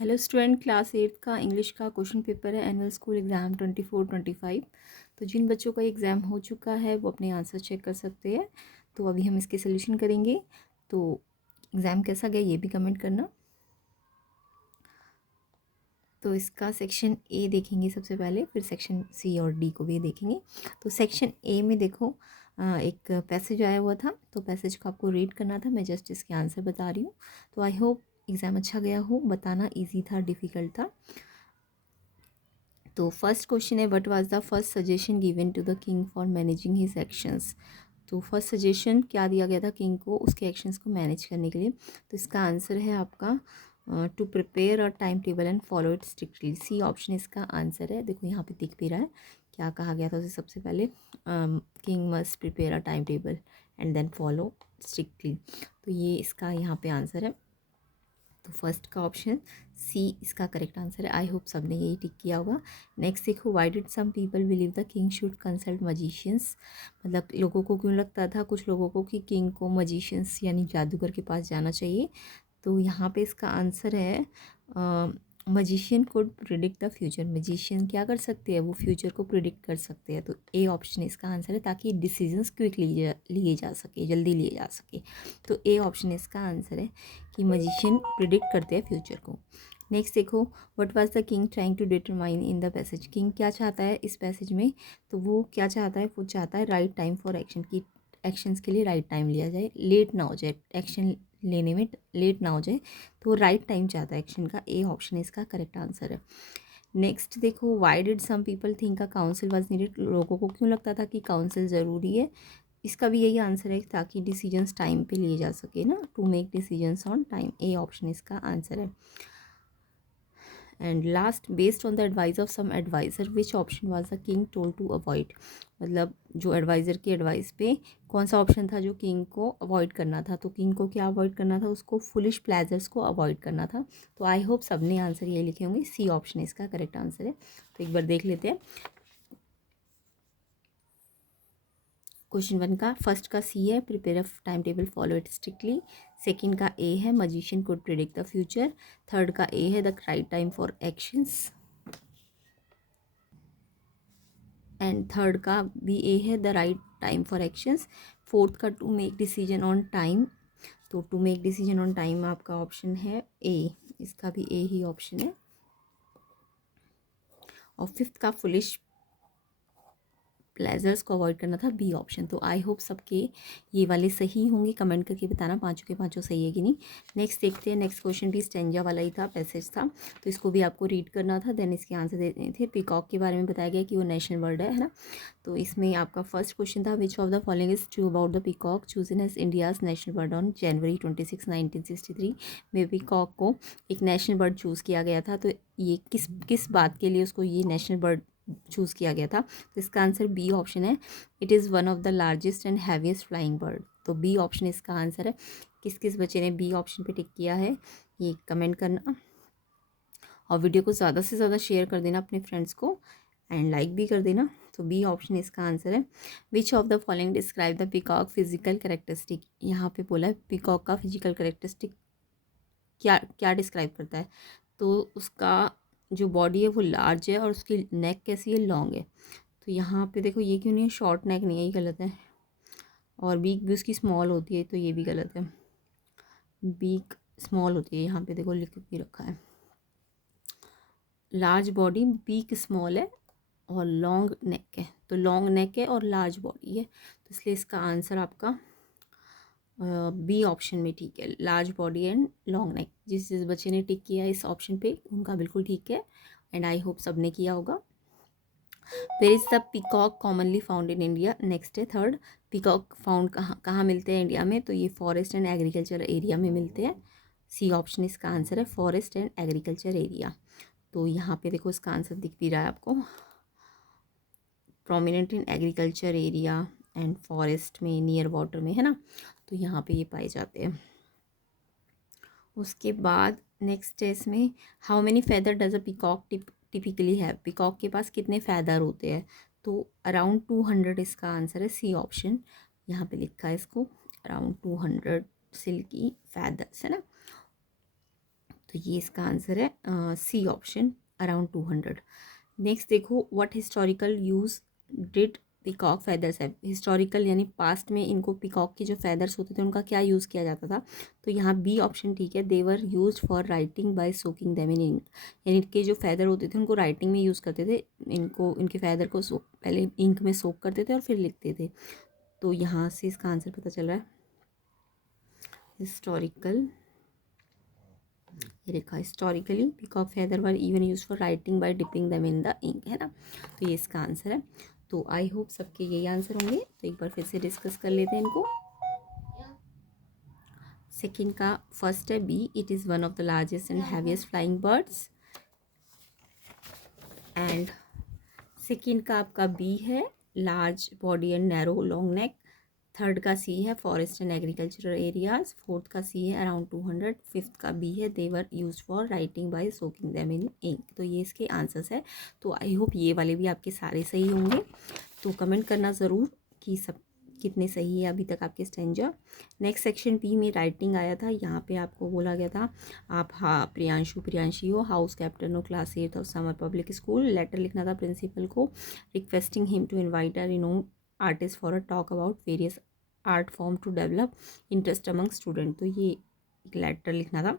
Hello student, class 8 का English का question paper है एनुअल स्कूल एग्ज़ाम 24-25। तो जिन बच्चों का एग्ज़ाम हो चुका है वो अपने आंसर चेक कर सकते हैं। तो अभी हम इसके सोल्यूशन करेंगे। तो एग्ज़ाम कैसा गया ये भी कमेंट करना। तो इसका सेक्शन ए देखेंगे सबसे पहले, फिर सेक्शन सी और डी को भी देखेंगे। तो सेक्शन ए में देखो एक पैसेज आया हुआ था, तो पैसेज को आपको रीड करना था। मैं जस्ट इसके आंसर बता रही हूँ। तो आई होप एग्ज़ाम अच्छा गया हो। बताना ईजी था, डिफ़िकल्ट था। तो फर्स्ट क्वेश्चन है, what was the first suggestion given to the king for managing his actions. तो फर्स्ट सजेशन क्या दिया गया था किंग को उसके एक्शंस को मैनेज करने के लिए। तो इसका आंसर है आपका to prepare a time table and follow it strictly. C option इसका आंसर है। देखो यहाँ पे दिख भी रहा है क्या कहा गया था उसे। सबसे पहले king must prepare a time table and then follow strictly. तो ये इसका यहाँ पे आंसर है। तो फर्स्ट का ऑप्शन सी इसका करेक्ट आंसर है। आई होप सबने यही टिक किया होगा। नेक्स्ट देखो, why did some people believe the king should consult magicians. मतलब लोगों को क्यों लगता था, कुछ लोगों को, कि किंग को मजिशियंस यानी जादूगर के पास जाना चाहिए। तो यहाँ पे इसका आंसर है magician could predict the future. Magician क्या कर सकते हैं, वो फ्यूचर को प्रिडिक्ट कर सकते हैं। तो ए ऑप्शन इसका आंसर है, ताकि डिसीजंस क्विकली लिए जा सके, जल्दी लिए जा सके। तो ए ऑप्शन इसका आंसर है कि मजिशियन प्रिडिक्ट करते हैं फ्यूचर को। नेक्स्ट देखो, what was the king trying to determine in the passage. King क्या चाहता है इस पैसेज में, तो वो क्या चाहता है, वो चाहता है राइट टाइम फॉर एक्शन की, एक्शंस के लिए राइट टाइम लिया जाए, लेट ना हो जाए, एक्शन लेने में लेट ना हो जाए। तो राइट टाइम चाहता है एक्शन का। ए ऑप्शन इसका करेक्ट आंसर है। नेक्स्ट देखो, why did some people think a council was needed. लोगों को क्यों लगता था कि काउंसिल ज़रूरी है। इसका भी यही आंसर है, ताकि डिसीजंस टाइम पे लिए जा सके ना, to make decisions on time. A option इसका आंसर है। And last, based on the advice of some adviser which option was the king told to avoid. मतलब जो एडवाइज़र की एडवाइस पे कौन सा ऑप्शन था जो किंग को अवॉइड करना था। तो किंग को क्या अवॉइड करना था, उसको फुलिश प्लेजर्स को अवॉइड करना था। तो आई होप सबने आंसर ये लिखे होंगे। सी ऑप्शन इसका करेक्ट आंसर है। तो एक बार देख लेते हैं। क्वेश्चन 1 का फर्स्ट का सी है, prepare a time table follow it strictly. Second का ए है, magician could predict the future. Third का ए है, the right time for actions. And third का भी ए है, the right time for actions. Fourth का to make decision on time. तो to make decision on time आपका option है A, इसका भी ए ही ऑप्शन है। और फिफ्थ का फुलिश प्लेजर्स को अवॉइड करना था, बी ऑप्शन। तो आई होप सबके ये वाले सही होंगे। कमेंट करके बताना पाँचों के पाँचों सही है कि नहीं। नेक्स्ट देखते हैं। नेक्स्ट क्वेश्चन भी स्टेंजा वाला ही था, पैसेज था, तो इसको भी आपको रीड करना था, देन इसके आंसर देने थे। पीकॉक के बारे में बताया गया कि वो नेशनल बर्ड है ना। तो इसमें आपका फर्स्ट क्वेश्चन था, which of the following is true about the peacock chosen as India's national bird on January 26, 1963। में पीकॉक को एक नेशनल बर्ड चूज़ किया गया था। तो ये किस किस बात के लिए उसको ये नेशनल बर्ड चूज़ किया गया था। तो इसका आंसर बी ऑप्शन है, it is one of the largest and heaviest flying bird. तो बी ऑप्शन इसका आंसर है। किस किस बच्चे ने बी ऑप्शन पे टिक किया है ये कमेंट करना, और वीडियो को ज़्यादा से ज़्यादा शेयर कर देना अपने फ्रेंड्स को, एंड लाइक भी कर देना। तो बी ऑप्शन इसका आंसर है। विच of the following describe the peacock physical characteristic. यहाँ पे बोला है पीकॉक का फिजिकल करेक्टरिस्टिक क्या क्या डिस्क्राइब करता है। तो उसका जो बॉडी है वो लार्ज है, और उसकी नेक कैसी है, लॉन्ग है। तो यहाँ पे देखो ये क्यों नहीं है, शॉर्ट नेक नहीं है, ये गलत है। और बीक भी उसकी स्मॉल होती है, तो ये भी गलत है। बीक स्मॉल होती है, यहाँ पे देखो लिख भी रखा है। लार्ज बॉडी, बीक स्मॉल है, और लॉन्ग नेक है। तो लॉन्ग नेक है और लार्ज बॉडी है, तो इसलिए इसका आंसर आपका बी ऑप्शन में ठीक है, large body and long neck. जिस जिस बच्चे ने टिक किया इस ऑप्शन पे उनका बिल्कुल ठीक है, एंड आई होप सब ने किया होगा। Where is the peacock commonly found in India. Next है थर्ड, पीकॉक फाउंड कहाँ कहाँ मिलते हैं इंडिया में। तो ये फॉरेस्ट एंड एग्रीकल्चर एरिया में मिलते हैं। सी ऑप्शन इसका आंसर है, फॉरेस्ट एंड एग्रीकल्चर एरिया। तो यहाँ पे देखो इसका आंसर दिख भी रहा है आपको, prominent in agriculture area and forest में, नियर वाटर में, है ना। तो यहाँ पे ये पाए जाते हैं। उसके बाद नेक्स्ट है इसमें, how many feather does a peacock typically have. Peacock के पास कितने फैदर होते हैं। तो अराउंड 200 इसका आंसर है, सी ऑप्शन। यहाँ पे लिखा है इसको, अराउंड 200 सिल्की फैदर्स, है ना। तो ये इसका आंसर है सी ऑप्शन, अराउंड 200। नेक्स्ट देखो, what historical use did peacock feathers है। हिस्टोरिकल यानी पास्ट में इनको पिकॉक के जो फेदर्स होते थे उनका क्या यूज़ किया जाता था। तो यहाँ बी ऑप्शन ठीक है, they were use for writing by soaking them in ink. यानी इनके जो फैदर होते थे उनको राइटिंग में यूज़ करते थे, इनको इनके फैदर को पहले इंक में सोक करते थे और फिर लिखते थे। तो यहाँ से इसका आंसर पता चल रहा है हिस्टोरिकल, ये लिखा historically peacock feather were even use for writing by dipping them in the ink, है ना। तो ये इसका आंसर है। तो आई होप सबके यही आंसर होंगे। तो एक बार फिर से डिस्कस कर लेते हैं इनको। सेकंड का फर्स्ट है B, it is one of the largest and heaviest flying birds. And second का आपका बी है, large body and narrow long neck. Third का सी है, forest and agricultural areas. Fourth का सी है, अराउंड 200। फिफ्थ का B है, they were use for writing by soaking them in ink. तो ये इसके आंसर्स है। तो आई होप ये वाले भी आपके सारे सही होंगे। तो कमेंट करना ज़रूर कि सब कितने सही है अभी तक आपके स्टेंजा। नेक्स्ट सेक्शन बी में राइटिंग आया था। यहाँ पे आपको बोला गया था आप प्रियांशी हो, हाउस कैप्टन हो, class 8 of summer public school. Letter लिखना था प्रिंसिपल को, requesting him to invite a renowned artist for a talk about various art form to develop interest among student. तो ये एक लेटर लिखना था,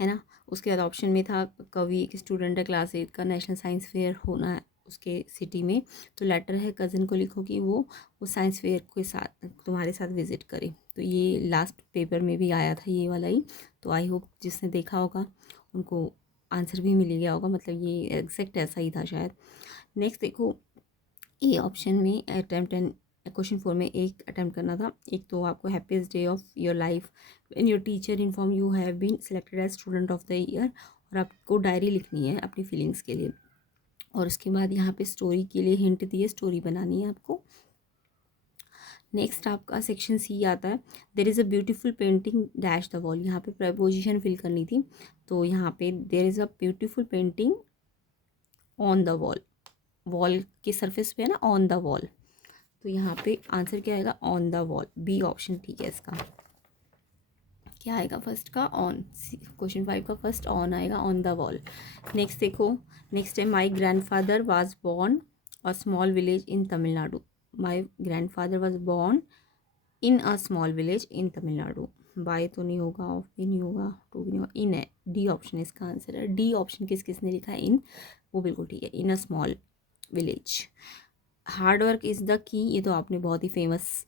है ना। उसके बाद ऑप्शन में था कवि एक स्टूडेंट है क्लास 8 का, नेशनल साइंस फेयर होना है उसके सिटी में। तो लेटर है कज़न को लिखो कि वो साइंस फेयर के साथ तुम्हारे साथ विज़िट करे। तो ये लास्ट पेपर में भी आया था ये वाला ही। तो आई होप जिसने देखा होगा उनको आंसर भी मिल गया होगा, मतलब ये एग्जैक्ट ऐसा ही था शायद। नेक्स्ट देखो, ए ऑप्शन में अटेम्प्ट एंड क्वेश्चन 4 में एक अटैम्प्ट करना था। एक तो आपको happiest day of your life when your teacher inform you have been selected as student of the year, और आपको डायरी लिखनी है अपनी फीलिंग्स के लिए। और उसके बाद यहाँ पे स्टोरी के लिए हिंट दिए, स्टोरी बनानी है आपको। नेक्स्ट आपका सेक्शन सी आता है, there is a beautiful painting dash the wall. यहाँ पे प्रपोजिशन फिल करनी थी। तो यहाँ पे there is a beautiful painting on the wall, wall के सरफेस पे है ना, ऑन द वॉल। तो यहाँ पे आंसर क्या आएगा, on the wall. B option ठीक है इसका। क्या आएगा फर्स्ट का, ऑन। क्वेश्चन 5 का फर्स्ट ऑन आएगा, ऑन द वॉल। नेक्स्ट देखो, नेक्स्ट है my grandfather was born a small village in Tamil Nadu. My grandfather was born in a small village in Tamil Nadu. By तो नहीं होगा, ऑफ भी नहीं होगा, टू भी नहीं होगा, इन है। डी ऑप्शन इसका आंसर है। डी ऑप्शन किस किसने लिखा है, इन, वो बिल्कुल ठीक है, in a small village. Hard work is the key, ये तो आपने बहुत ही फेमस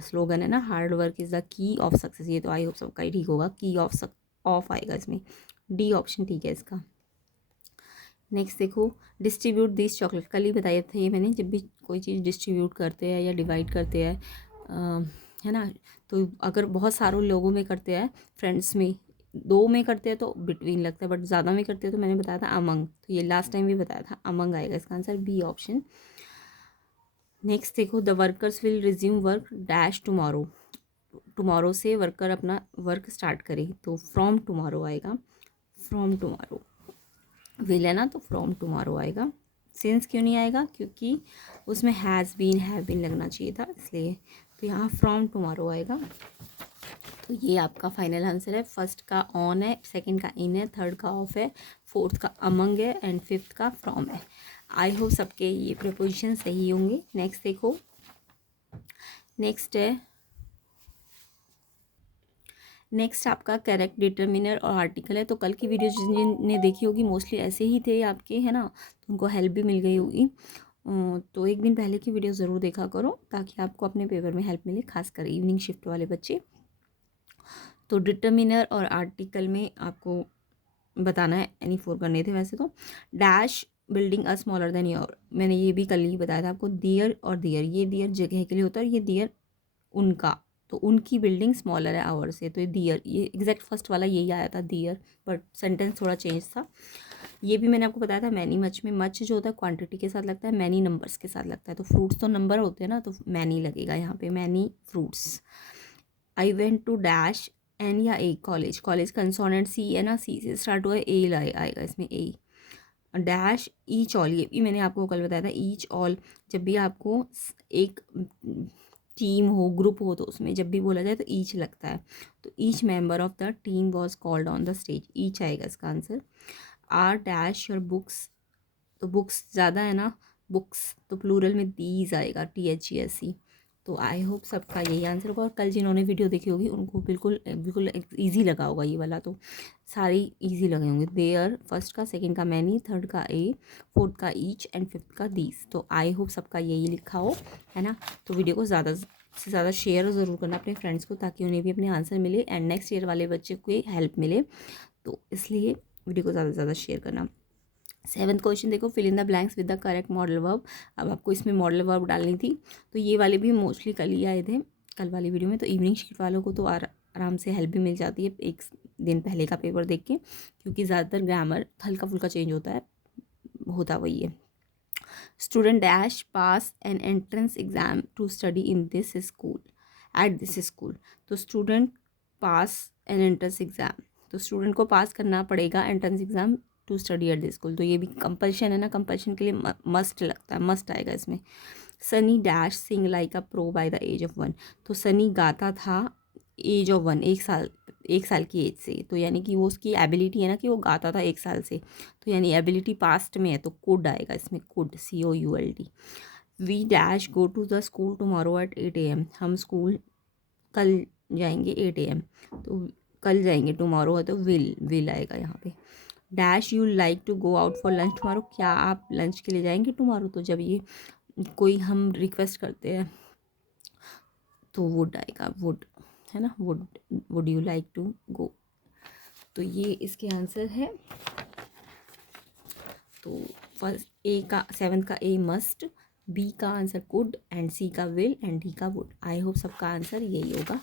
स्लोगन है ना, हार्ड वर्क इज़ द की ऑफ सक्सेस। ये तो आई होप सबका ही ठीक होगा, की ऑफ आएगा इसमें। डी ऑप्शन ठीक है इसका। नेक्स्ट देखो, डिस्ट्रीब्यूट दिस चॉकलेट। कल ही बताया था ये मैंने, जब भी कोई चीज़ डिस्ट्रीब्यूट करते हैं या डिवाइड करते हैं, है ना, तो अगर बहुत सारों लोगों में करते हैं, फ्रेंड्स में, दो में करते हैं तो बिटवीन लगता है, बट ज़्यादा में करते हैं तो मैंने बताया था अमंग। तो ये लास्ट टाइम भी बताया था, अमंग आएगा इसका आंसर, बी ऑप्शन। नेक्स्ट देखो, the workers will resume work dash tomorrow. Tomorrow से वर्कर अपना वर्क स्टार्ट करे, तो फ्रॉम टुमारो आएगा, फ्रॉम टुमारो। विल है ना, तो फ्रॉम टुमारो आएगा। सिंस क्यों नहीं आएगा, क्योंकि उसमें हैज़ बीन हैव बीन लगना चाहिए था, इसलिए। तो यहाँ फ्रॉम टुमारो आएगा। तो ये आपका फाइनल आंसर है। फर्स्ट का ऑन है, सेकंड का इन है, थर्ड का ऑफ है, फोर्थ का अमंग है, एंड फिफ्थ का फ्रॉम है। आई होप सबके ये प्रपोजिशन सही होंगे। नेक्स्ट देखो, नेक्स्ट है, नेक्स्ट आपका करेक्ट डिटर्मिनर और आर्टिकल है। तो कल की वीडियो जिनने देखी होगी मोस्टली ऐसे ही थे आपके, है ना, तो उनको हेल्प भी मिल गई होगी। तो एक दिन पहले की वीडियो ज़रूर देखा करो ताकि आपको अपने पेपर में हेल्प मिले, खासकर इवनिंग शिफ्ट वाले बच्चे। तो डिटर्मिनर और आर्टिकल में आपको बताना है, एनी फोर करने थे वैसे तो। Dash building a smaller than your, मैंने ये भी कल ही बताया था आपको। दियर और दियर, ये दियर जगह के लिए होता है और ये दियर उनका, तो उनकी बिल्डिंग स्मॉलर है आवर से, तो ये दियर, ये एग्जैक्ट फर्स्ट वाला यही आया था दियर, बट सेंटेंस थोड़ा चेंज था। ये भी मैंने आपको बताया था मैनी मच में, मच जो होता है क्वांटिटी के साथ लगता है, मैनी नंबर्स के साथ लगता है। तो फ्रूट्स तो नंबर होते हैं ना, तो मैनी लगेगा यहाँ पे, many fruits. I went to dash an या a college, college consonant C है ना, सी से स्टार्ट हुआ है, ए आएगा इसमें, ए। डैश ईच ऑल, ये भी मैंने आपको कल बताया था, ईच ऑल जब भी आपको एक टीम हो, ग्रुप हो, तो उसमें जब भी बोला जाए तो ईच लगता है। तो each member of the team was called on the stage, each आएगा इसका आंसर। आर डैश योर बुक्स, तो बुक्स ज़्यादा है ना, बुक्स, तो प्लूरल में दीज आएगा, THESE। तो आई होप सबका यही आंसर होगा। और कल जिन्होंने वीडियो देखी होगी उनको बिल्कुल बिल्कुल ईजी लगा होगा ये वाला, तो सारी ईजी लगे होंगे। देयर फर्स्ट का, सेकंड का मैनी, थर्ड का ए, फोर्थ का ईच एंड फिफ्थ का दीज। तो आई होप सबका यही लिखा हो, है ना। तो वीडियो को ज़्यादा से ज़्यादा शेयर ज़रूर करना अपने फ्रेंड्स को, ताकि उन्हें भी अपने आंसर मिले एंड नेक्स्ट ईयर वाले बच्चे को हेल्प मिले। तो इसलिए वीडियो को ज़्यादा से ज़्यादा शेयर करना। 7th क्वेश्चन देखो, fill in the blanks with the correct modal verb. अब आपको इसमें मॉडल वर्ब डालनी थी, तो ये वाले भी मोस्टली कल ही आए थे, कल वाली वीडियो में। तो इवनिंग शिफ्ट वालों को तो आराम से हेल्प भी मिल जाती है एक दिन पहले का पेपर देख के, क्योंकि ज़्यादातर ग्रामर हल्का फुल्का चेंज होता वही है। Student dash pass an entrance exam to study in this school, at this school. तो student pass an entrance exam, तो स्टूडेंट को पास करना पड़ेगा entrance exam to study at this school. तो ये भी कंपल्शन है ना, कंपल्शन के लिए मस्ट लगता है, मस्ट आएगा इसमें। Sunny dash sing like a pro by the age of 1। तो सनी गाता था एज ऑफ 1, एक साल की एज से। तो यानी कि वो उसकी एबिलिटी है ना कि वो गाता था 1 साल से, तो यानी एबिलिटी पास्ट में है, तो कुड आएगा इसमें, could, COULD। We dash go to the school tomorrow at 8 AM। हम स्कूल कल जाएंगे 8 AM। तो कल जाएंगे, टुमारो है तो विल आएगा यहाँ पे। Dash you like to go out for lunch tomorrow, क्या आप लंच के लिए जाएंगे टुमारो। तो जब ये कोई हम रिक्वेस्ट करते हैं तो वुड आएगा, वुड, है ना, would you like to go. तो ये इसके आंसर है। तो फर्स्ट ए का, 7th का ए मस्ट, बी का आंसर कुड एंड सी का विल एंड डी का वुड। आई होप सबका आंसर यही होगा।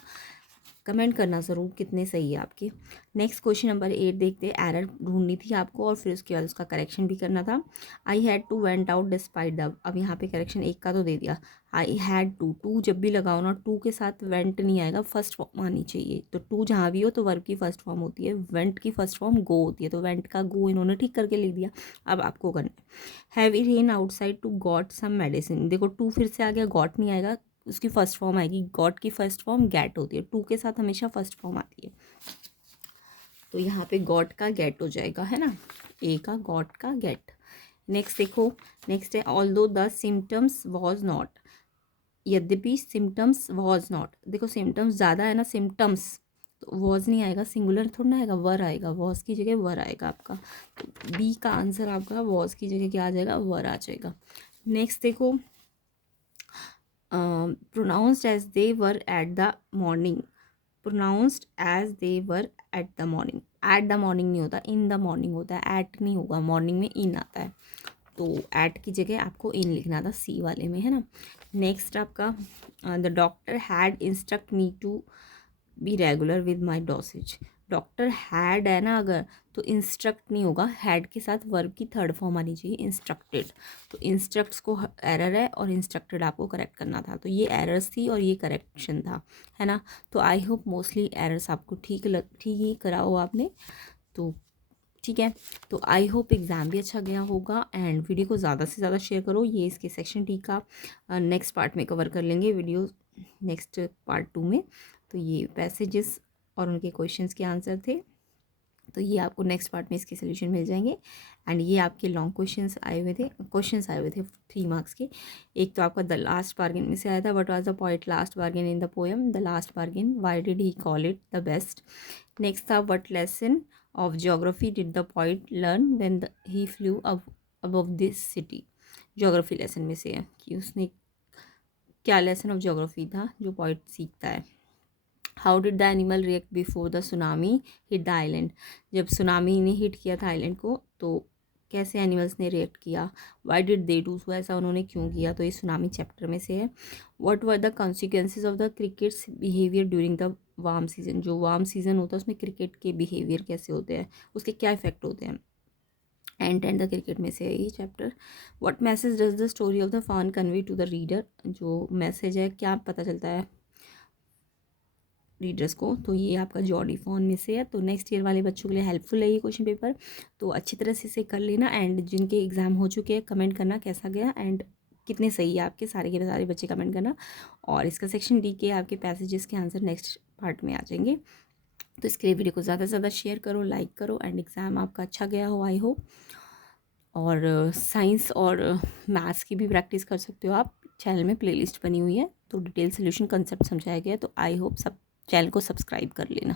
कमेंट करना ज़रूर कितने सही है आपके। नेक्स्ट क्वेश्चन नंबर 8 देखते हैं। एरर ढूंढनी थी आपको और फिर उसके बाद उसका करेक्शन भी करना था। I had to went out despite the, अब यहाँ पे करेक्शन एक का तो दे दिया। आई हैड टू जब भी लगाओ ना, टू के साथ वेंट नहीं आएगा, फर्स्ट फॉर्म आनी चाहिए। तो टू जहाँ भी हो तो वर्ब की फर्स्ट फॉर्म होती है, वेंट की फर्स्ट फॉर्म गो होती है, तो वेंट का गो इन्होंने ठीक करके लिख दिया। अब आपको करना है heavy rain outside to got some medicine. देखो टू फिर से आ गया, गॉट नहीं आएगा, उसकी फर्स्ट फॉर्म आएगी। गॉट की फर्स्ट फॉर्म गेट होती है, टू के साथ हमेशा फर्स्ट फॉर्म आती है। तो यहाँ पे गॉट का गेट हो जाएगा, है ना, ए का गॉट का गेट। नेक्स्ट देखो, नेक्स्ट है although the symptoms was not, यद्यपि सिम्टम्स वॉज नॉट। देखो सिम्टम्स ज़्यादा है ना, सिम्टम्स, तो वॉज नहीं आएगा, सिंगुलर थोड़ा ना आएगा, वर आएगा, वॉज की जगह वर आएगा आपका। तो बी का आंसर आपका वॉज की जगह क्या आ जाएगा, वर आ जाएगा। नेक्स्ट देखो, pronounced as they were at the morning, pronounced as they were at the morning। at the morning नहीं होता, in the morning होता है, at नहीं होगा, morning में in आता है। तो at की जगह आपको in लिखना था सी वाले में, है ना। नेक्स्ट आपका the doctor had instruct me to be regular with my dosage. Doctor had है ना अगर, तो इंस्ट्रक्ट नहीं होगा, हैड के साथ वर्ब की थर्ड फॉर्म आनी चाहिए, इंस्ट्रक्टेड। तो इंस्ट्रक्ट्स को एरर है और इंस्ट्रक्टेड आपको करेक्ट करना था, तो ये एरर्स थी और ये करेक्शन था, है ना। तो आई होप मोस्टली एरर्स आपको ठीक ही करा हो आपने, तो ठीक है। तो आई होप एग्ज़ाम भी अच्छा गया होगा एंड वीडियो को ज़्यादा से ज़्यादा शेयर करो। ये इसके सेक्शन डी का नेक्स्ट पार्ट में कवर कर लेंगे वीडियो, नेक्स्ट पार्ट 2 में। तो ये पैसेजेस और उनके क्वेश्चंस के आंसर थे, तो ये आपको नेक्स्ट पार्ट में इसके सोल्यूशन मिल जाएंगे। एंड ये आपके लॉन्ग क्वेश्चंस आए हुए थे 3 मार्क्स के। एक तो आपका द लास्ट बार्गेन में से आया था, what was the poet last bargain in the poem, the last bargain, why did he call it the best. Next था what lesson of geography did the poet learn when he flew above this city. Geography lesson में से है कि उसने क्या lesson of geography था जो poet सीखता है। How did the animal react before the tsunami hit the island. जब सुनामी ने हिट किया था आइलैंड को तो कैसे एनिमल्स ने रिएक्ट किया। Why did they do so, ऐसा उन्होंने क्यों किया, तो ये सुनामी चैप्टर में से है। What were the consequences of the crickets behaviour during the warm season. जो वार्म सीजन होता है उसमें क्रिकेट के बिहेवियर कैसे होते हैं, उसके क्या इफेक्ट होते हैं। एंड द क्रिकेट में से है ये chapter. What message does the story of the fun convey to the reader. जो मैसेज है क्या पता चलता है रीडर्स को, तो ये आपका जॉडी फॉन में से है। तो नेक्स्ट ईयर वाले बच्चों के लिए हेल्पफुल है ये क्वेश्चन पेपर, तो अच्छी तरह से इसे कर लेना। एंड जिनके एग्ज़ाम हो चुके हैं कमेंट करना कैसा गया एंड कितने सही है आपके, सारे के सारे बच्चे कमेंट करना। और इसका सेक्शन डी के आपके पैसेजेस के आंसर नेक्स्ट पार्ट में आ जाएंगे। तो इसके लिए वीडियो को ज़्यादा से ज़्यादा शेयर करो, लाइक करो, एंड एग्ज़ाम आपका अच्छा गया हो आई होप। और साइंस और मैथ्स की भी प्रैक्टिस कर सकते हो आप, चैनल में प्लेलिस्ट बनी हुई है, तो डिटेल सोल्यूशन कंसेप्ट समझाया गया है, तो आई होप सब चैनल को सब्सक्राइब कर लेना।